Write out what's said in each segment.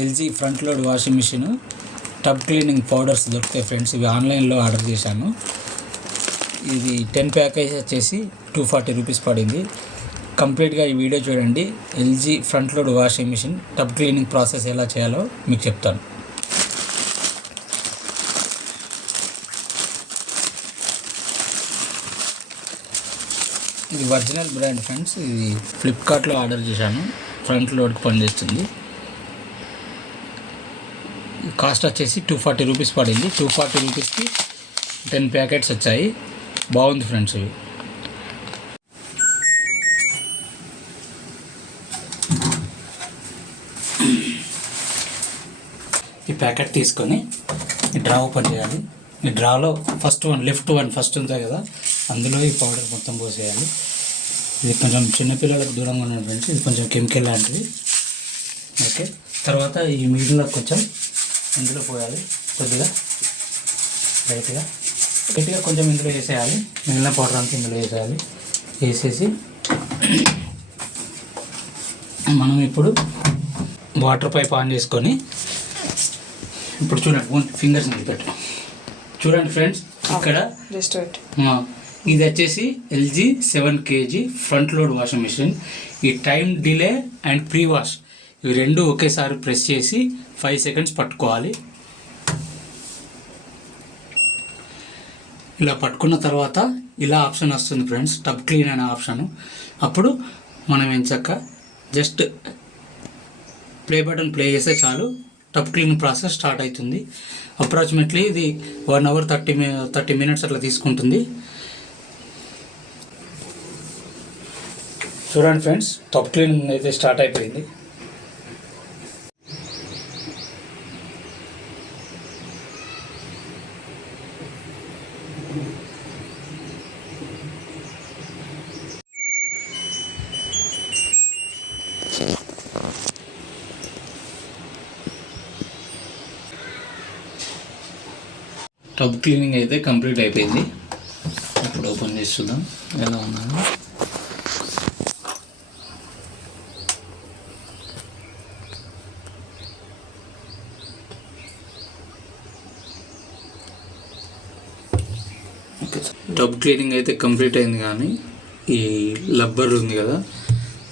LG front load washing machine tub cleaning powders దొరుకుతాయి friends. ఇవి ఆన్లైన్లో ఆర్డర్ చేశాను. ఇది టెన్ ప్యాకేజ్ వచ్చేసి టూ ఫార్టీ రూపీస్ పడింది. కంప్లీట్గా ఈ వీడియో చూడండి. LG front load washing machine tub cleaning process ఎలా చేయాలో మీకు చెప్తాను. ఇది ఒరిజినల్ బ్రాండ్ ఫ్రెండ్స్. ఇది ఫ్లిప్కార్ట్లో ఆర్డర్ చేశాను. ఫ్రంట్ లోడ్కి పనిచేస్తుంది. కాస్ట్ వచ్చేసి టూ ఫార్టీ రూపీస్ పడింది. టూ ఫార్టీ రూపీస్కి టెన్ ప్యాకెట్స్ వచ్చాయి. బాగుంది ఫ్రెండ్స్ ఇవి. ఈ ప్యాకెట్ తీసుకొని ఈ డ్రా ఓపెన్ చేయాలి. ఈ డ్రాలో first one left one first ఉంటుంది కదా అందులో ఈ పౌడర్ మొత్తం పోసేయాలి. ఇది కొంచెం చిన్నపిల్లలకు దూరంగా ఉన్న ఫ్రెండ్స్ ఇది కొంచెం కెమికల్ లాంటిది. ఓకే. తర్వాత ఈ మీడియంలో కొంచెం ఇందులో పోయాలి. కొద్దిగా లైట్గా. లైట్గా కొంచెం ఇందులో వేసేయాలి. మిగిలిన పౌడర్ అంతా ఇందులో వేసేయాలి. వేసేసి మనం ఇప్పుడు వాటర్ పైప్ ఆన్ చేసుకొని ఇప్పుడు చూడండి ఫింగర్స్ మీద పెట్టు. చూడండి ఫ్రెండ్స్ ఇక్కడ ఇది వచ్చేసి LG seven KG front load washing machine. ఈ time delay and pre wash. ఇవి రెండు ఒకేసారి ప్రెస్ చేసి ఫైవ్ సెకండ్స్ పట్టుకోవాలి. ఇలా పట్టుకున్న తర్వాత ఇలా ఆప్షన్ వస్తుంది ఫ్రెండ్స్ టబ్ క్లీన్ అనే ఆప్షన్. అప్పుడు మనం ఎంచక్క జస్ట్ ప్లే బటన్ ప్లే చేస్తే చాలు టబ్ క్లీన్ ప్రాసెస్ స్టార్ట్ అవుతుంది. అప్రాక్సిమేట్లీ ఇది one hour thirty thirty minutes అట్లా తీసుకుంటుంది. చూడండి ఫ్రెండ్స్ టబ్ క్లీన్ అయితే స్టార్ట్ అయిపోయింది. టబ్ క్లీనింగ్ అయితే కంప్లీట్ అయిపోయింది. ఇప్పుడు ఓపెన్ చేసి చూద్దాం ఎలా ఉన్నాను? టబ్ క్లీనింగ్ అయితే కంప్లీట్ అయింది కానీ ఈ లబ్బర్ ఉంది కదా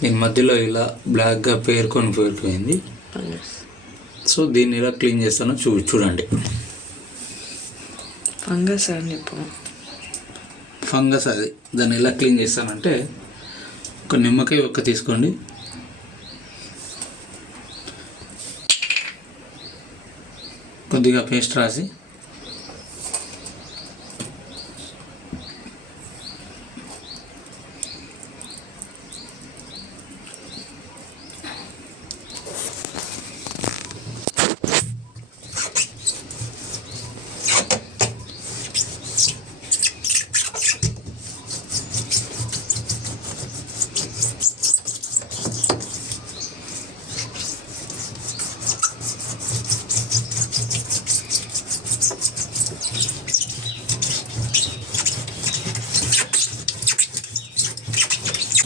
దీని మధ్యలో ఇలా బ్లాక్గా పేరుకొని పేరుకుపోయింది సో దీన్ని ఎలా క్లీన్ చేస్తానో చూ చూడండి. ఫంగస్ అని చెప్పు ఫంగస్ అది. దాన్ని ఎలా క్లీన్ చేస్తానంటే ఒక నిమ్మకాయ ఒక్క తీసుకోండి. కొద్దిగా పేస్ట్ రాసి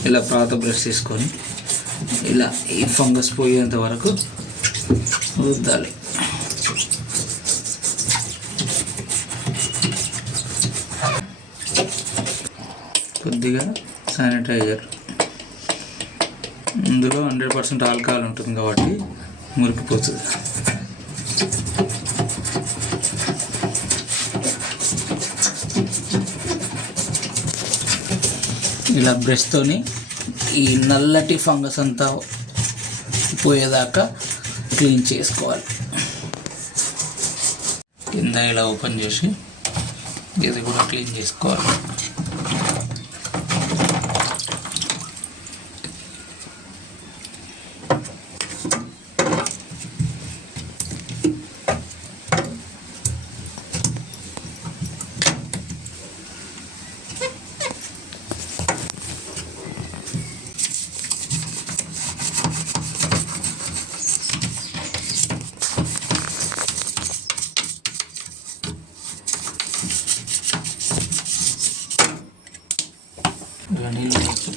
ఇలా పాత బ్రష్ తీసుకొని ఇలా ఈ ఫంగస్ పోయేంత వరకు రుద్దాలి కొద్దిగా శానిటైజర్. ఇందులో హండ్రెడ్ పర్సెంట్ ఆల్కహాల్ ఉంటుంది కాబట్టి మురికిపోతుంది. ఇలా బ్రష్తోని ఈ నల్లటి ఫంగస్ అంతా పోయేదాకా క్లీన్ చేసుకోవాలి. కింద ఇలా ఓపెన్ చేసి ఇది కూడా క్లీన్ చేసుకోవాలి. ఇలా నీళ్ళు పోసి